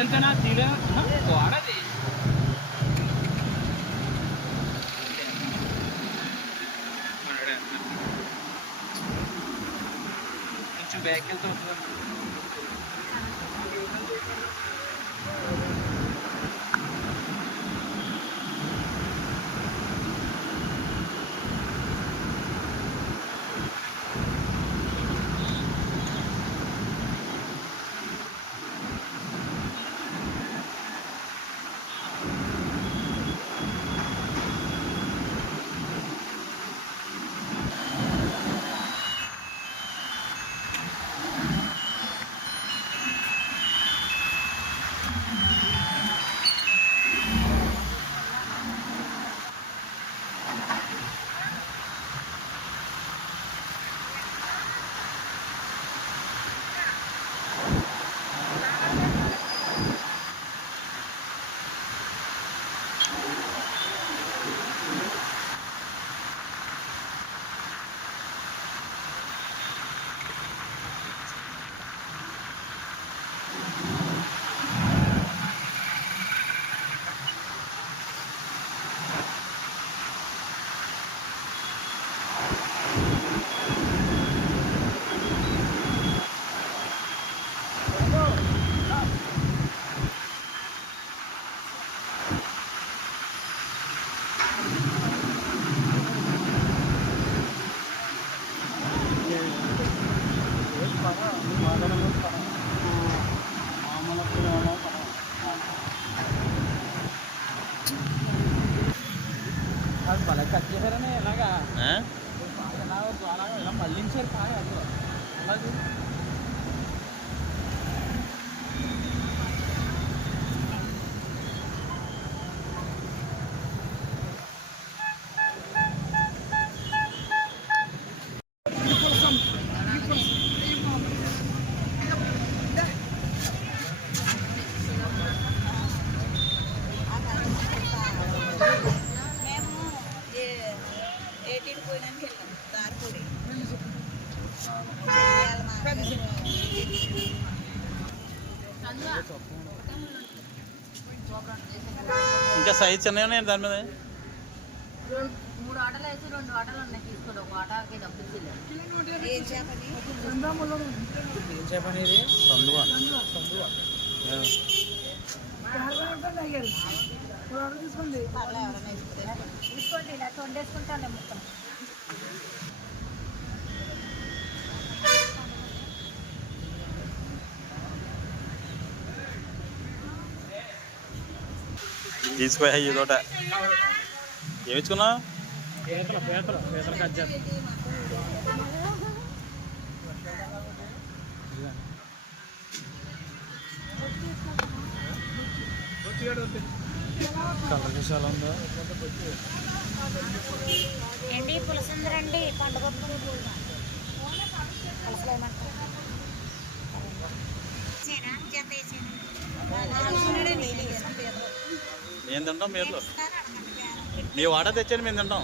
ఎంతనా తీరే వాడది కొంచెం బ్యాక్ వెళ్తే వస్తుంది ఎలాగా ఎలా అలాగా ఇలా మళ్ళించారు కానీ ఇంకా సైజ్ చిన్నవి ఉన్నాయి దాని మీద మూడు ఆటలు వేసి రెండు ఆటలు ఉన్నాయి తీసుకోండి ఒక ఆటకి డబ్బులు ఇచ్చేలేదు ఏం చేపని ఏం చెప్పనేది సందువా పర్లే ఎవరైనా ఇస్తే తీసుకోండి ఇలా వండేసుకుంటాను ముక్కలు తీసిపోయా ఈ తోట. ఏమిచ్చుకున్నావు కలర్ ఎలా ఉందో ఏంటి పులసందరండి పండుగ పులసలు ఏం మేము తింటాం మీరు? మీ వాడ తెచ్చాను మేము తింటాం.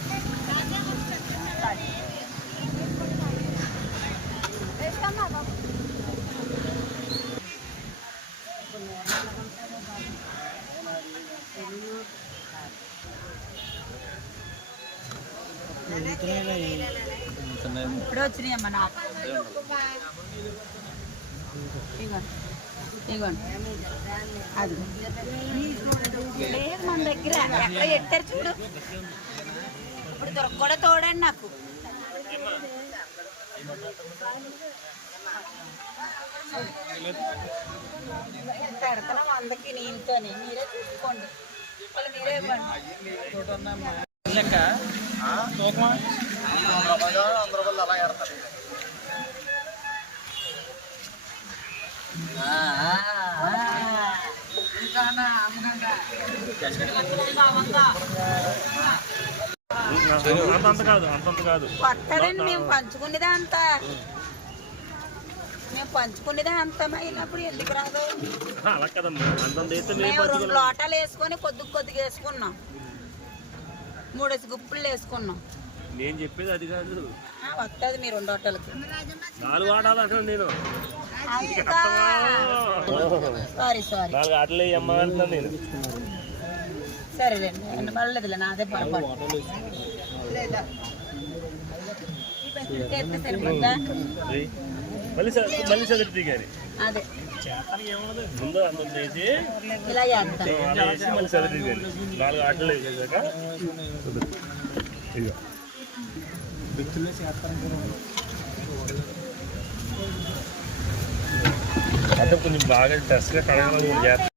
ఇప్పుడే వచ్చినాయి అమ్మ నాకు. అది. లేదు మన దగ్గర. ఎక్కడ పెట్టారు చూడు. ఇప్పుడు దొరక కూడా తోడండి నాకు. పెడతాను వందకి నీళ్ళతోని మీరే చూసుకోండి. మీరే ఇవ్వండి. లెక్క తూకమా అంత కాదు అంతంత కాదు మేము పంచుకునేదే అంత మేము పంచుకునేదే అంత అయినప్పుడు ఎందుకు రాదు? అలా కదమ్మా అంతంత అయితే మేము రెండు లోటాలు వేసుకొని కొద్ది కొద్దిగా వేసుకున్నాం. మూడేసి గుప్పులు వేసుకున్నాం. నేను చెప్పేది అది కాదు. వస్తుంది మీ రెండు లోటాలకి నాలుగు ఆడాలి అంటాను నేను. Sorry sorry. నాలుగు ఆటలు అమ్మ అంటున్నాను నేను. సరేలేండి ఎండ పడలేదులే నాదే పొరపాటు మళ్ళీ మళ్ళీ చదివితే కానీ అదే. ముందు చేసి చేసి మళ్ళీ నాలుగు ఆటలు వేసాక అంటే కొంచెం బాగా టెస్ట్గా కడగాలని చేస్తాను